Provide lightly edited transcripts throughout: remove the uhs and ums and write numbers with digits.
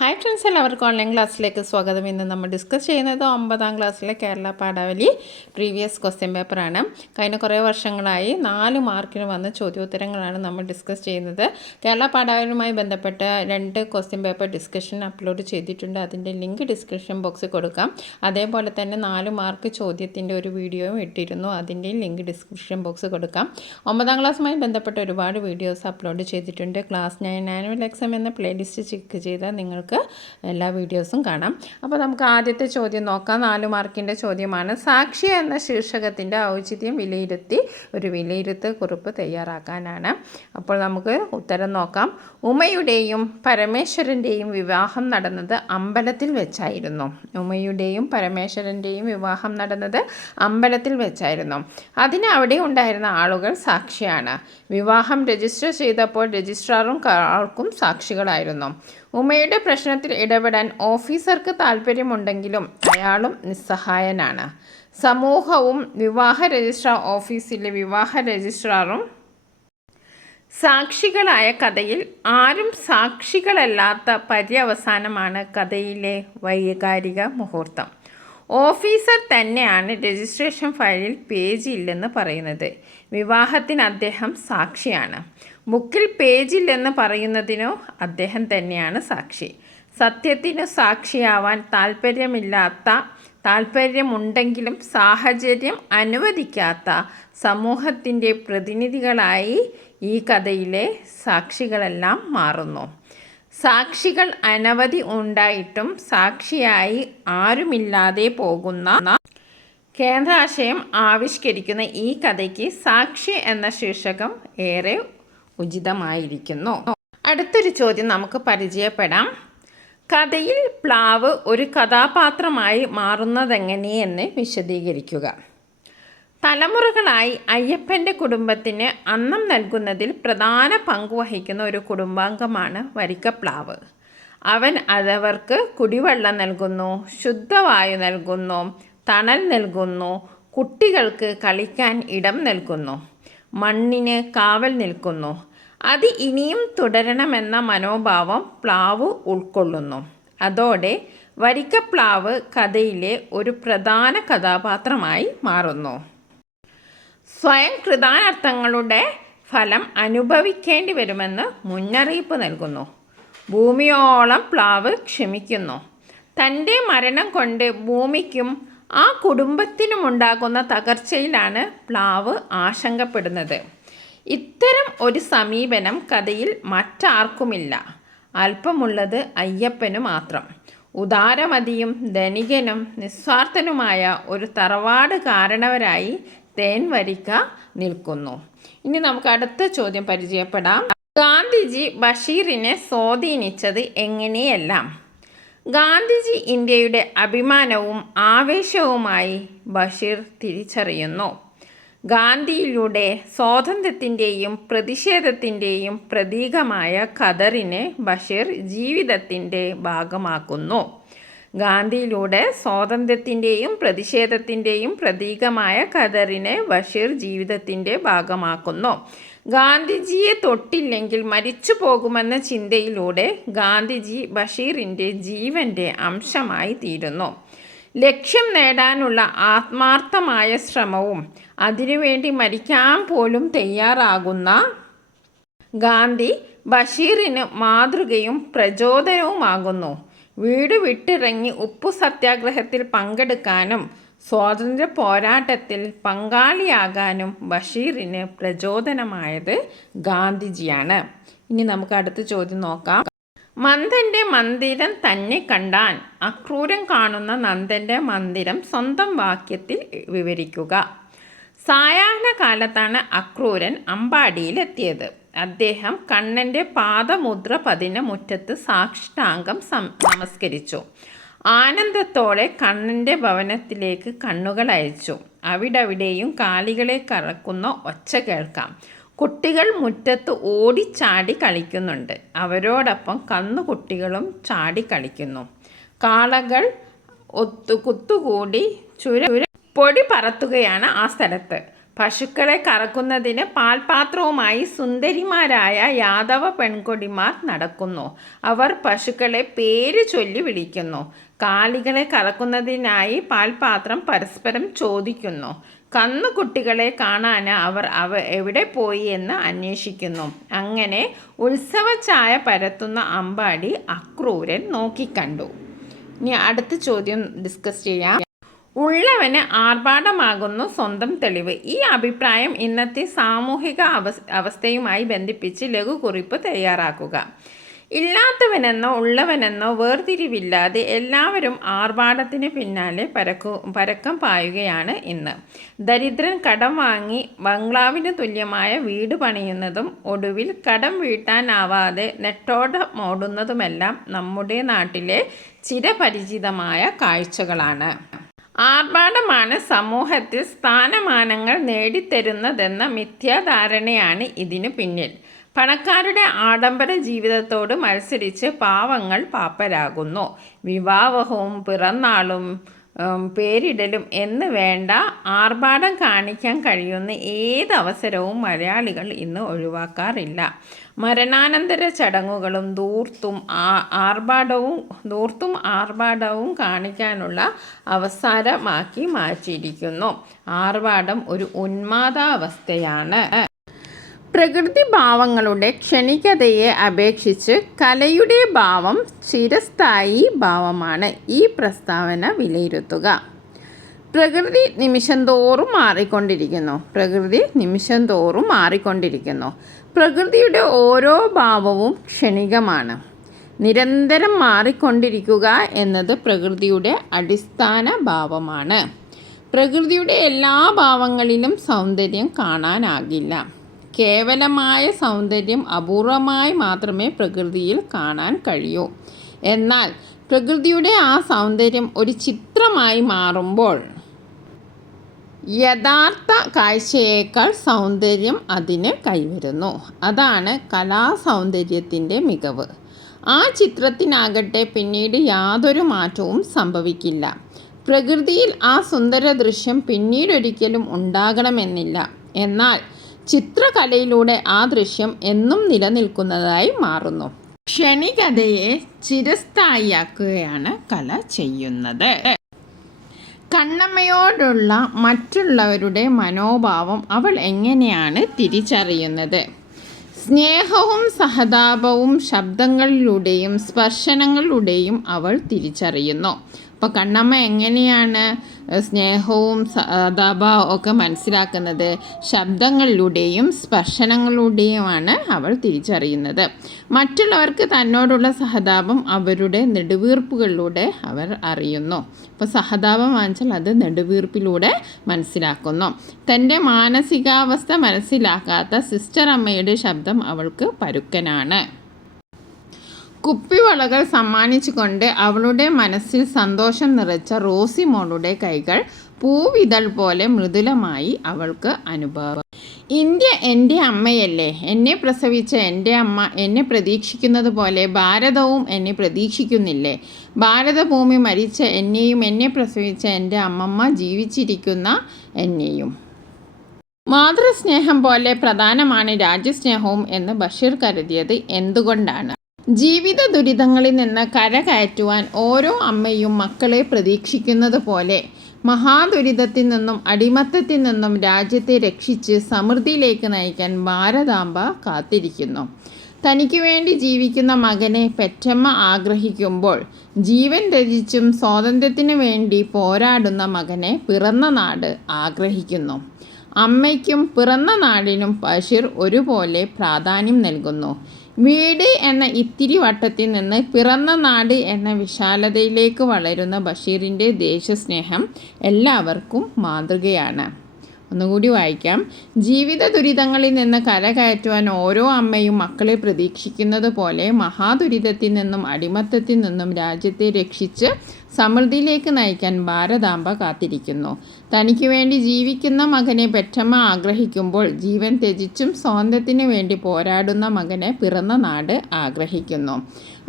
Hi friends, എല്ലാവർക്കും online ക്ലാസ്സിലേക്ക് സ്വാഗതം. ഇന്ന് നമ്മൾ ഡിസ്കസ് ചെയ്യുന്നത് 9ാം ക്ലാസ്സിലെ കേരള പാഠാവലി പ്രീവിയസ് ക്വസ്റ്റ്യൻ പേപ്പറാണ്. കഴിഞ്ഞ കുറേ വർഷങ്ങളായി 4 മാർക്കിന് വന്ന ചോദ്യോത്തരങ്ങളാണ് നമ്മൾ ഡിസ്കസ് ചെയ്യുന്നത്. കേരള പാഠാവലിയുമായി ബന്ധപ്പെട്ട 2 ക്വസ്റ്റ്യൻ പേപ്പർ ഡിസ്കഷൻ അപ്ലോഡ് ചെയ്തിട്ടുണ്ട്. അതിൻ്റെ ലിങ്ക് ഡിസ്ക്രിപ്ഷൻ ബോക്സിൽ കൊടുക്കാം. അതേപോലെ തന്നെ 4 മാർക്ക് ചോദ്യത്തിൻ്റെ ഒരു വീഡിയോയും ഇട്ടിരുന്നു. അതിൻ്റെയും ലിങ്ക് ഡിസ്ക്രിപ്ഷൻ ബോക്സിൽ കൊടുക്കാം. 9ാം ക്ലാസ്സുമായി ബന്ധപ്പെട്ട ഒരുപാട് വീഡിയോസ് അപ്ലോഡ് ചെയ്തിട്ടുണ്ട്. ക്ലാസ് 9 ആനുവൽ എക്സാം എന്ന പ്ലേലിസ്റ്റ് ചെക്ക് ചെയ്താൽ നിങ്ങൾക്ക് എല്ലാ വീഡിയോസും കാണാം. അപ്പോൾ നമുക്ക് ആദ്യത്തെ ചോദ്യം നോക്കാം. 4 മാർക്കിൻ്റെ ചോദ്യമാണ്. സാക്ഷി എന്ന ശീർഷകത്തിൻ്റെ ഔചിത്യം വിലയിരുത്തി ഒരു വിലയിരുത്തൽ കുറിപ്പ് തയ്യാറാക്കാനാണ്. അപ്പോൾ നമുക്ക് ഉത്തരം നോക്കാം. ഉമയുടെയും പരമേശ്വരൻ്റെയും വിവാഹം നടന്നത് അമ്പലത്തിൽ വെച്ചായിരുന്നു. ഉമയുടെയും പരമേശ്വരൻ്റെയും വിവാഹം നടന്നത് അമ്പലത്തിൽ വെച്ചായിരുന്നു. അതിന് അവിടെ ഉണ്ടായിരുന്ന ആളുകൾ സാക്ഷിയാണ്. വിവാഹം രജിസ്റ്റർ ചെയ്തപ്പോൾ രജിസ്ട്രാറും ആൾക്കും സാക്ഷികളായിരുന്നു. ഉമയുടെ പ്രശ്നത്തിൽ ഇടപെടാൻ ഓഫീസർക്ക് താൽപ്പര്യമുണ്ടെങ്കിലും അയാളും നിസ്സഹായനാണ്. സമൂഹവും വിവാഹ രജിസ്ട്രാർ ഓഫീസിലെ വിവാഹ രജിസ്ട്രാറും സാക്ഷികളായ കഥയിൽ ആരും സാക്ഷികളല്ലാത്ത പര്യവസാനമാണ് കഥയിലെ വൈകാരിക മുഹൂർത്തം. ഓഫീസർ തന്നെയാണ് രജിസ്ട്രേഷൻ ഫയലിൽ പേജ് ഇല്ലെന്ന് പറയുന്നത്. വിവാഹത്തിന് അദ്ദേഹം സാക്ഷിയാണ്. ബുക്കിൽ പേജില്ലെന്ന് പറയുന്നതിനോ അദ്ദേഹം തന്നെയാണ് സാക്ഷി. സത്യത്തിനു സാക്ഷിയാവാൻ താല്പര്യമുണ്ടെങ്കിലും സാഹചര്യം അനുവദിക്കാത്ത സമൂഹത്തിൻ്റെ പ്രതിനിധികളായി ഈ കഥയിലെ സാക്ഷികളെല്ലാം മാറുന്നു. സാക്ഷികൾ അനവധി ഉണ്ടായിട്ടും സാക്ഷിയായി ആരുമില്ലാതെ പോകുന്ന കേന്ദ്രാശയം ആവിഷ്കരിക്കുന്ന ഈ കഥയ്ക്ക് സാക്ഷി എന്ന ശീർഷകം ഏറെ ഉചിതമായിരിക്കുന്നു. അടുത്തൊരു ചോദ്യം നമുക്ക് പരിചയപ്പെടാം. കഥയിൽ പ്ലാവ് ഒരു കഥാപാത്രമായി മാറുന്നതെങ്ങനെയെന്ന് വിശദീകരിക്കുക. തലമുറകളായി അയ്യപ്പൻ്റെ കുടുംബത്തിന് അന്നം നൽകുന്നതിൽ പ്രധാന പങ്ക് വഹിക്കുന്ന ഒരു കുടുംബാംഗമാണ് വരിക്കപ്ലാവ്. അവൻ അതവർക്ക് കുടിവെള്ളം നൽകുന്നു, ശുദ്ധവായു നൽകുന്നു, തണൽ നൽകുന്നു, കുട്ടികൾക്ക് കളിക്കാൻ ഇടം നൽകുന്നു, മണ്ണിന് കാവൽ നിൽക്കുന്നു. അത് ഇനിയും തുടരണമെന്ന മനോഭാവം പ്ലാവ് ഉൾക്കൊള്ളുന്നു. അതോടെ വരിക്കപ്ലാവ് കഥയിലെ ഒരു പ്രധാന കഥാപാത്രമായി മാറുന്നു. സ്വയം കൃതാനർത്ഥങ്ങളുടെ ഫലം അനുഭവിക്കേണ്ടി വരുമെന്ന് മുന്നറിയിപ്പ് നൽകുന്നു. ഭൂമിയോളം പ്ലാവ് ക്ഷമിക്കുന്നു. തൻ്റെ മരണം കൊണ്ട് ഭൂമിക്കും ആ കുടുംബത്തിനുമുണ്ടാകുന്ന തകർച്ചയിലാണ് പ്ലാവ് ആശങ്കപ്പെടുന്നത്. ഇത്തരം ഒരു സമീപനം കഥയിൽ മറ്റാർക്കുമില്ല. അല്പമുള്ളത് അയ്യപ്പനു മാത്രം. ഉദാരമതിയും ധനികനും നിസ്വാർത്ഥനുമായ ഒരു തറവാട് കാരണവരായി തേൻവരിക്ക നിൽക്കുന്നു. ഇനി നമുക്ക് അടുത്ത ചോദ്യം പരിചയപ്പെടാം. ഗാന്ധിജി ബഷീറിനെ സ്വാധീനിച്ചത് എങ്ങനെയെല്ലാം? ഗാന്ധിജി ഇന്ത്യയുടെ അഭിമാനവും ആവേശവുമായി ബഷീർ തിരിച്ചറിയുന്നു. ഗാന്ധിയിലൂടെ സ്വാതന്ത്ര്യത്തിൻ്റെയും പ്രതിഷേധത്തിൻ്റെയും പ്രതീകമായ ഖദറിനെ ബഷീർ ജീവിതത്തിൻ്റെ ഭാഗമാക്കുന്നു. ഗാന്ധിയിലൂടെ സ്വാതന്ത്ര്യത്തിൻ്റെയും പ്രതിഷേധത്തിൻ്റെയും പ്രതീകമായ ഖദറിനെ ബഷീർ ജീവിതത്തിൻ്റെ ഭാഗമാക്കുന്നു. ഗാന്ധിജിയെ തൊട്ടില്ലെങ്കിൽ മരിച്ചു പോകുമെന്ന ചിന്തയിലൂടെ ഗാന്ധിജി ബഷീറിൻ്റെ ജീവൻ്റെ അംശമായി തീരുന്നു. ലക്ഷ്യം നേടാനുള്ള ആത്മാർത്ഥമായ ശ്രമവും അതിനുവേണ്ടി മരിക്കാൻ പോലും തയ്യാറാകുന്ന ഗാന്ധി ബഷീറിന് മാതൃകയും പ്രചോദനവുമാകുന്നു. വീട് വിട്ടിറങ്ങി ഉപ്പു സത്യാഗ്രഹത്തിൽ പങ്കെടുക്കാനും സ്വാതന്ത്ര്യ പോരാട്ടത്തിൽ പങ്കാളിയാകാനും ബഷീറിന് പ്രചോദനമായത് ഗാന്ധിജിയാണ്. ഇനി നമുക്ക് അടുത്ത ചോദ്യം നോക്കാം. മന്ദൻ്റെ മന്ദിരം തന്നെ കണ്ടാൻ അക്രൂരൻ കാണുന്ന നന്ദൻ്റെ മന്ദിരം സ്വന്തം വാക്യത്തിൽ വിവരിക്കുക. സായാഹ്ന കാലത്താണ് അക്രൂരൻ അമ്പാടിയിലെത്തിയത്. അദ്ദേഹം കണ്ണൻ്റെ പാദമുദ്ര പതിന മുറ്റത്ത് സാഷ്ടാംഗം നമസ്കരിച്ചു. ആനന്ദത്തോടെ കണ്ണൻ്റെ ഭവനത്തിലേക്ക് കണ്ണുകൾ അയച്ചു. അവിടവിടെയും കാലികളെ കറക്കുന്ന ഒച്ച കേൾക്കാം. കുട്ടികൾ മുറ്റത്ത് ഓടിച്ചാടി കളിക്കുന്നുണ്ട്. അവരോടൊപ്പം കന്നുകുട്ടികളും ചാടി കളിക്കുന്നു. കാളകൾ കുത്തുകൂടി പൊടി പറത്തുകയാണ് ആ സ്ഥലത്ത്. പശുക്കളെ കറക്കുന്നതിന് പാൽപാത്രവുമായി സുന്ദരിമാരായ യാദവ പെൺകൊടിമാർ നടക്കുന്നു. അവർ പശുക്കളെ പേര് ചൊല്ലി വിളിക്കുന്നു. കാലികളെ കറക്കുന്നതിനായി പാൽപാത്രം പരസ്പരം ചോദിക്കുന്നു. കന്നുകുട്ടികളെ കാണാൻ അവർ എവിടെ പോയി എന്ന് അന്വേഷിക്കുന്നു. അങ്ങനെ ഉത്സവച്ചായ പരത്തുന്ന അമ്പാടി അക്രൂരൻ നോക്കിക്കണ്ടു. ഇനി അടുത്ത ചോദ്യം ഡിസ്കസ് ചെയ്യാം. ഉള്ളവന് ആർഭാടമാകുന്നു സ്വന്തം തെളിവ്. ഈ അഭിപ്രായം ഇന്നത്തെ സാമൂഹിക അവസ്ഥയുമായി ബന്ധിപ്പിച്ച് ലഘുകുറിപ്പ് തയ്യാറാക്കുക. ഇല്ലാത്തവനെന്നോ ഉള്ളവനെന്നോ വേർതിരിവില്ലാതെ എല്ലാവരും ആർഭാടത്തിന് പിന്നാലെ പരക്കം പായുകയാണ് ഇന്ന്. ദരിദ്രൻ കടം വാങ്ങി ബംഗ്ലാവിന് തുല്യമായ വീട് പണിയുന്നതും ഒടുവിൽ കടം വീട്ടാനാവാതെ നെട്ടോടമോടുന്നതുമെല്ലാം നമ്മുടെ നാട്ടിലെ ചിരപരിചിതമായ കാഴ്ചകളാണ്. ആർഭാടമാണ് സമൂഹത്തിൽ സ്ഥാനമാനങ്ങൾ നേടിത്തരുന്നതെന്ന മിഥ്യാധാരണയാണ് ഇതിനു പിന്നിൽ. പണക്കാരുടെ ആഡംബര ജീവിതത്തോട് മത്സരിച്ച് പാവങ്ങൾ പാപ്പരാകുന്നു. വിവാഹവും പിറന്നാളും പേരിടലും എന്ന് വേണ്ട ആർഭാടം കാണിക്കാൻ കഴിയുന്ന ഏതവസരവും മലയാളികൾ ഇന്ന് ഒഴിവാക്കാറില്ല. മരണാനന്തര ചടങ്ങുകളും ധൂർത്തും ആർഭാടവും കാണിക്കാനുള്ള അവസരമാക്കി മാറ്റിയിരിക്കുന്നു. ആർഭാടം ഒരു ഉന്മാദാവസ്ഥയാണ്. പ്രകൃതി ഭാവങ്ങളുടെ ക്ഷണികതയെ അപേക്ഷിച്ച് കലയുടെ ഭാവം ചിരസ്ഥായി ഭാവമാണ്. ഈ പ്രസ്താവന വിലയിരുത്തുക. പ്രകൃതി നിമിഷം തോറും മാറിക്കൊണ്ടിരിക്കുന്നു. പ്രകൃതിയുടെ ഓരോ ഭാവവും ക്ഷണികമാണ്. നിരന്തരം മാറിക്കൊണ്ടിരിക്കുക എന്നത് പ്രകൃതിയുടെ അടിസ്ഥാന ഭാവമാണ്. പ്രകൃതിയുടെ എല്ലാ ഭാവങ്ങളിലും സൗന്ദര്യം കാണാനാകില്ല. കേവലമായ സൗന്ദര്യം അപൂർവമായി മാത്രമേ പ്രകൃതിയിൽ കാണാൻ കഴിയൂ. എന്നാൽ പ്രകൃതിയുടെ ആ സൗന്ദര്യം ഒരു ചിത്രമായി മാറുമ്പോൾ യഥാർത്ഥ കാഴ്ചയേക്കാൾ സൗന്ദര്യം അതിന് കൈവരുന്നു. അതാണ് കലാസൗന്ദര്യത്തിൻ്റെ മികവ്. ആ ചിത്രത്തിനാകട്ടെ പിന്നീട് യാതൊരു മാറ്റവും സംഭവിക്കില്ല. പ്രകൃതിയിൽ ആ സുന്ദര ദൃശ്യം പിന്നീടൊരിക്കലും ഉണ്ടാകണമെന്നില്ല. എന്നാൽ ചിത്രകലയിലൂടെ ആ ദൃശ്യം എന്നും നിലനിൽക്കുന്നതായി മാറുന്നു. ക്ഷണികതയെ ചിരസ്ഥായിയാക്കുകയാണ് കല ചെയ്യുന്നത്. കണ്ണമ്മയോടുള്ള മറ്റുള്ളവരുടെ മനോഭാവം അവൾ എങ്ങനെയാണ് തിരിച്ചറിയുന്നത്? സ്നേഹവും സഹതാപവും ശബ്ദങ്ങളിലൂടെയും സ്പർശനങ്ങളിലൂടെയും അവൾ തിരിച്ചറിയുന്നു. അപ്പോൾ കണ്ണമ്മ എങ്ങനെയാണ് സ്നേഹവും സഹതാപവും ഒക്കെ മനസ്സിലാക്കുന്നത്? ശബ്ദങ്ങളിലൂടെയും സ്പർശനങ്ങളിലൂടെയുമാണ് അവൾ തിരിച്ചറിയുന്നത്. മറ്റുള്ളവർക്ക് തന്നോടുള്ള സഹതാപം അവരുടെ നെടുവീർപ്പുകളിലൂടെ അവർ അറിയുന്നു. അപ്പോൾ സഹതാപം വാങ്ങിച്ചാൽ അത് നെടുവീർപ്പിലൂടെ മനസ്സിലാക്കുന്നു. തൻ്റെ മാനസികാവസ്ഥ മനസ്സിലാക്കാത്ത സിസ്റ്റർ അമ്മയുടെ ശബ്ദം അവൾക്ക് പരുക്കനാണ്. കുപ്പിവളകൾ സമ്മാനിച്ചുകൊണ്ട് അവളുടെ മനസ്സിൽ സന്തോഷം നിറച്ച റോസി മോളുടെ കൈകൾ പൂവിതൾ പോലെ മൃദുലമായി അവൾക്ക് അനുഭവം. ഇന്ത്യ എൻ്റെ അമ്മയല്ലേ? എന്നെ പ്രസവിച്ച എൻ്റെ അമ്മ എന്നെ പ്രതീക്ഷിക്കുന്നത് പോലെ ഭാരതവും എന്നെ പ്രതീക്ഷിക്കുന്നില്ലേ? ഭാരതഭൂമി മരിച്ച എന്നെയും എന്നെ പ്രസവിച്ച എൻ്റെ അമ്മമ്മ ജീവിച്ചിരിക്കുന്ന എന്നെയും. മാതൃസ്നേഹം പോലെ പ്രധാനമാണ് രാജ്യസ്നേഹവും എന്ന് ബഷീർ കരുതിയത് എന്തുകൊണ്ടാണ്? ജീവിത ദുരിതങ്ങളിൽ നിന്ന് കരകയറ്റുവാൻ ഓരോ അമ്മയും മക്കളെ പ്രതീക്ഷിക്കുന്നത് പോലെ മഹാദുരിതത്തിൽ നിന്നും അടിമത്തത്തിൽ നിന്നും രാജ്യത്തെ രക്ഷിച്ച് സമൃദ്ധിയിലേക്ക് നയിക്കാൻ ഭാരതാംബ കാത്തിരിക്കുന്നു. തനിക്ക് വേണ്ടി ജീവിക്കുന്ന മകനെ പെറ്റമ്മ ആഗ്രഹിക്കുമ്പോൾ ജീവൻ ത്യജിച്ചും സ്വാതന്ത്ര്യത്തിന് വേണ്ടി പോരാടുന്ന മകനെ പിറന്ന നാട് ആഗ്രഹിക്കുന്നു. അമ്മയ്ക്കും പിറന്ന നാടിനും ബഷീർ ഒരുപോലെ പ്രാധാന്യം നൽകുന്നു. വീട് എന്ന ഇത്തിരി വട്ടത്തിൽ നിന്ന് പിറന്ന നാട് എന്ന വിശാലതയിലേക്ക് വളരുന്ന ബഷീറിൻ്റെ ദേശസ്നേഹം എല്ലാവർക്കും മാതൃകയാണ്. ഒന്നുകൂടി വായിക്കാം. ജീവിത ദുരിതങ്ങളിൽ നിന്ന് കരകയറ്റുവാൻ ഓരോ അമ്മയും മക്കളെ പ്രതീക്ഷിക്കുന്നത് പോലെ മഹാദുരിതത്തിൽ നിന്നും അടിമത്തത്തിൽ നിന്നും രാജ്യത്തെ രക്ഷിച്ച് സമൃദ്ധിയിലേക്ക് നയിക്കാൻ ഭാരതാംബ കാത്തിരിക്കുന്നു. തനിക്ക് വേണ്ടി ജീവിക്കുന്ന മകനെ പെറ്റമ്മ ആഗ്രഹിക്കുമ്പോൾ ജീവൻ ത്യജിച്ചും സ്വാതന്ത്ര്യത്തിന് വേണ്ടി പോരാടുന്ന മകനെ പിറന്ന നാട് ആഗ്രഹിക്കുന്നു.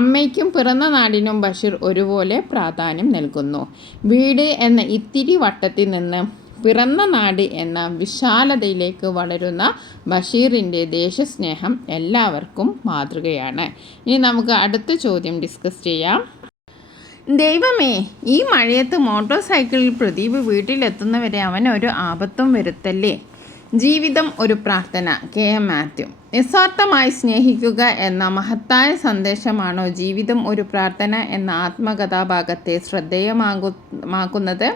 അമ്മയ്ക്കും പിറന്ന നാടിനും ബഷീർ ഒരുപോലെ പ്രാധാന്യം നൽകുന്നു. വീട് എന്ന ഇത്തിരി വട്ടത്തിൽ നിന്ന് പിറന്ന നാട് എന്ന വിശാലതയിലേക്ക് വളരുന്ന ബഷീറിൻ്റെ ദേശസ്നേഹം എല്ലാവർക്കും മാതൃകയാണ്. ഇനി നമുക്ക് അടുത്ത ചോദ്യം ഡിസ്കസ് ചെയ്യാം. ദൈവമേ, ഈ മഴയത്ത് മോട്ടോർ സൈക്കിളിൽ പ്രദീപ് വീട്ടിലെത്തുന്നവരെ അവനൊരു ആപത്തും വരുത്തല്ലേ. ജീവിതം ഒരു പ്രാർത്ഥന. KM മാത്യു. നിസ്വാർത്ഥമായി സ്നേഹിക്കുക എന്ന മഹത്തായ സന്ദേശമാണോ ജീവിതം ഒരു പ്രാർത്ഥന എന്ന ആത്മകഥാഭാഗത്തെ ശ്രദ്ധേയമാക്കുന്നത്?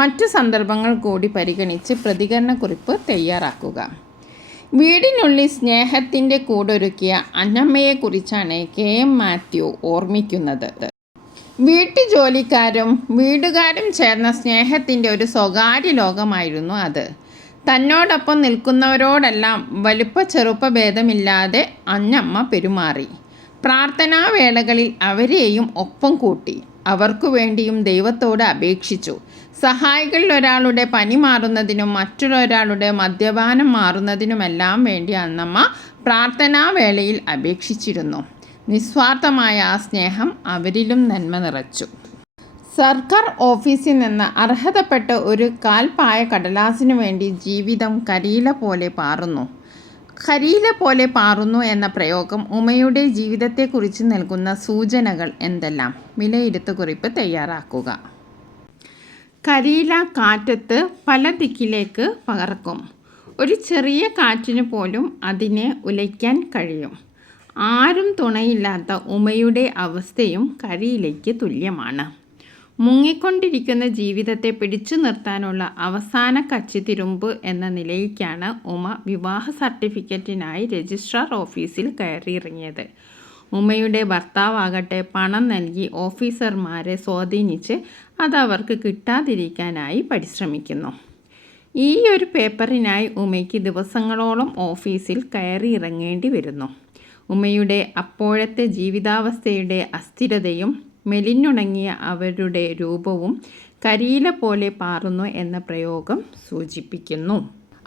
മറ്റു സന്ദർഭങ്ങൾ കൂടി പരിഗണിച്ച് പ്രതികരണക്കുറിപ്പ് തയ്യാറാക്കുക. വീടിനുള്ളിൽ സ്നേഹത്തിൻ്റെ കൂടൊരുക്കിയ അന്നമ്മയെക്കുറിച്ചാണ് KM മാത്യു ഓർമ്മിക്കുന്നത്. വീട്ടുജോലിക്കാരും വീടുകാരും ചേർന്ന സ്നേഹത്തിൻ്റെ ഒരു സ്വകാര്യ ലോകമായിരുന്നു അത്. തന്നോടൊപ്പം നിൽക്കുന്നവരോടെല്ലാം വലുപ്പ ചെറുപ്പ ഭേദമില്ലാതെ അന്നമ്മ പെരുമാറി. പ്രാർത്ഥനാവേളകളിൽ അവരെയും ഒപ്പം കൂട്ടി. അവർക്കു വേണ്ടിയും ദൈവത്തോട് അപേക്ഷിച്ചു. സഹായികളിൽ ഒരാളുടെ പനി മാറുന്നതിനും മറ്റൊരാളുടെ മദ്യപാനം മാറുന്നതിനുമെല്ലാം വേണ്ടി അന്നമ്മ പ്രാർത്ഥനാവേളയിൽ അപേക്ഷിച്ചിരുന്നു. നിസ്വാർത്ഥമായ ആ സ്നേഹം അവരിലും നന്മ നിറച്ചു. സർക്കാർ ഓഫീസിൽ നിന്ന് അർഹതപ്പെട്ട ഒരു കാൽപ്പായ കടലാസിനു വേണ്ടി ജീവിതം കരിയില പോലെ പാറുന്നു. കരിയില പോലെ പാറുന്നു എന്ന പ്രയോഗം ഉമയുടെ ജീവിതത്തെക്കുറിച്ച് നൽകുന്ന സൂചനകൾ എന്തെല്ലാം? വിലയിരുത്തുകുറിപ്പ് തയ്യാറാക്കുക. കരിയില കാറ്റത്ത് പല ദിക്കിലേക്ക് പറക്കും. ഒരു ചെറിയ കാറ്റിന് പോലും അതിനെ ഉലയ്ക്കാൻ കഴിയും. ആരും തുണയില്ലാത്ത ഉമയുടെ അവസ്ഥയും കരിയിലയ്ക്ക് തുല്യമാണ്. മുങ്ങിക്കൊണ്ടിരിക്കുന്ന ജീവിതത്തെ പിടിച്ചു നിർത്താനുള്ള അവസാന കച്ചിത്തിരുമ്പ് എന്ന നിലയ്ക്കാണ് ഉമ വിവാഹ സർട്ടിഫിക്കറ്റിനായി രജിസ്ട്രാർ ഓഫീസിൽ കയറിയിറങ്ങിയത്. ഉമയുടെ ഭർത്താവാകട്ടെ പണം നൽകി ഓഫീസർമാരെ സ്വാധീനിച്ച് അതവർക്ക് കിട്ടാതിരിക്കാനായി പരിശ്രമിക്കുന്നു. ഈ ഒരു പേപ്പറിനായി ഉമയ്ക്ക് ദിവസങ്ങളോളം ഓഫീസിൽ കയറിയിറങ്ങേണ്ടി വരുന്നു. ഉമയുടെ അപ്പോഴത്തെ ജീവിതാവസ്ഥയുടെ അസ്ഥിരതയും മെലിഞ്ഞുണങ്ങിയ അവരുടെ രൂപവും കരിയില പോലെ പാറുന്നു എന്ന പ്രയോഗം സൂചിപ്പിക്കുന്നു.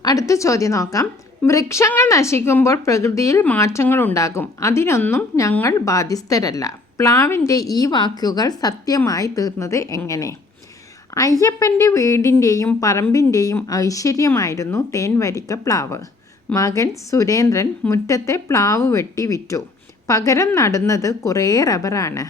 അടുത്ത ചോദ്യം നോക്കാം. വൃക്ഷങ്ങൾ നശിക്കുമ്പോൾ പ്രകൃതിയിൽ മാറ്റങ്ങൾ ഉണ്ടാകും. അതിനൊന്നും ഞങ്ങൾ ബാധ്യസ്ഥരല്ല. പ്ലാവിൻ്റെ ഈ വാക്കുകൾ സത്യമായി തീർന്നത് എങ്ങനെ? അയ്യപ്പൻ്റെ വീടിൻ്റെയും പറമ്പിൻ്റെയും ഐശ്വര്യമായിരുന്നു തേൻവരിക്ക പ്ലാവ്. മകൻ സുരേന്ദ്രൻ മുറ്റത്തെ പ്ലാവ് വെട്ടി വിറ്റു. പകരം നടുന്നത് കുറേ റബ്ബറാണ്.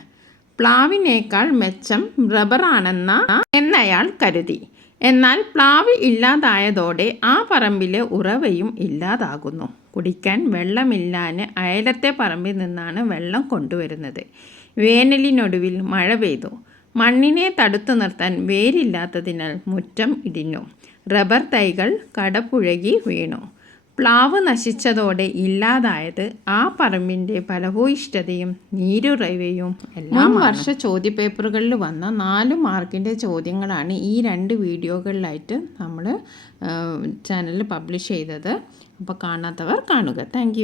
പ്ലാവിനേക്കാൾ മെച്ചം റബ്ബറാണെന്നയാൾ കരുതി. എന്നാൽ പ്ലാവ് ഇല്ലാതായതോടെ ആ പറമ്പിലെ ഉറവയും ഇല്ലാതാകുന്നു. കുടിക്കാൻ വെള്ളമില്ലാന് അയലത്തെ പറമ്പിൽ നിന്നാണ് വെള്ളം കൊണ്ടുവരുന്നത്. വേനലിനൊടുവിൽ മഴ പെയ്തു. മണ്ണിനെ തടുത്തു നിർത്താൻ വേരില്ലാത്തതിനാൽ മുറ്റം ഇടിഞ്ഞു. റബ്ബർ തൈകൾ കടപുഴകി വീണു. പ്ലാവ് നശിച്ചതോടെ ഇല്ലാതായത് ആ പറമ്പിൻ്റെ ഫലഭൂയിഷ്ഠതയും നീരുറവയും എല്ലാം. വർഷ ചോദ്യപേപ്പറുകളിൽ വന്ന 4 മാർക്കിൻ്റെ ചോദ്യങ്ങളാണ് ഈ 2 വീഡിയോകളിലായിട്ട് നമ്മൾ ചാനലിൽ പബ്ലിഷ് ചെയ്തത്. അപ്പോൾ കാണാത്തവർ കാണുക. താങ്ക്